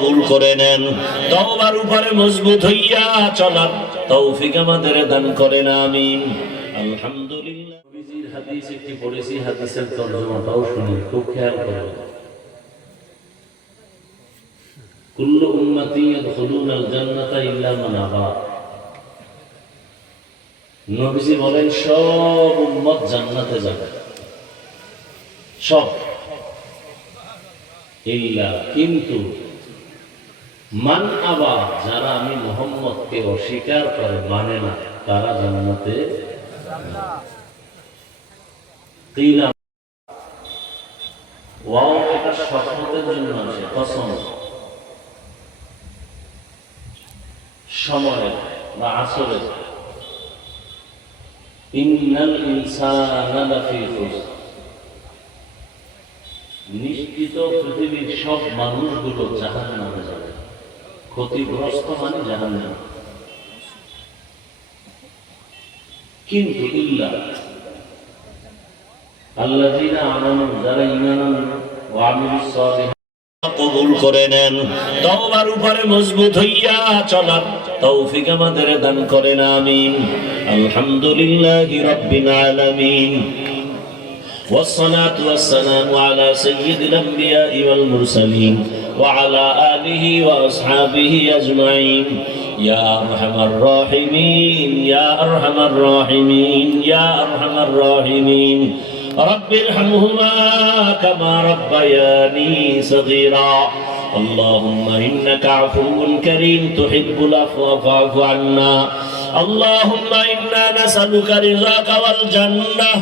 কবুল করে নেন। তওবার উপরে মজবুত হইয়া চলার তৌফিক আমাদের দান করেন, আমিন। আলহামদুলিল্লাহ। নবীজির হাদিস একটি পড়েছি, হাদিসের তরজমাটাও শুনি, খুব খেয়াল করবেন। কুল্লু উম্মতি ইয়াদখুলুনাল জান্নাতা ইল্লা মান আবা। নবীজি বলেন সব উম্মত জান্নাতে যাবে, সব, ইল্লা কিন্তু মান আবা, যারা আমি মুহাম্মদকে অস্বীকার করে, মানে না, তারা জান্নাতে কিলা। ওয়াও এটা শপথের জন্য আছে, কসম, সময় বা আসরে। ইন্নাল ইনসানা লাফি খুসর, নিশ্চিত পৃথিবীর সব মানুষগুলো জাহান্নামে যাবে। ক্ষতিগ্রস্ত মানে জাহান্নাম। কিন্তু ইল্লা আল্লাযীনা আমানু, যারা ঈমান আনলো, ওয়া আমিলুস সালিহাত, কবুল করে নেন। তওবার উপরে মজবুত হইয়া চলার তৌফিক আমাদের দান করেন, আমিন। আলহামদুলিল্লাহি রাব্বিল আলামিন। والصلاة والسلام على سيد الأنبياء والمرسلين وعلى آله وأصحابه أجمعين. يا أرحم الراحمين، يا أرحم الراحمين، يا أرحم الراحمين. رب ارحمهما كما ربياني صغيرا. اللهم إنك عفو كريم تحب العفو فاعف عنا. اللهم إنا نسألك رضاك والجنة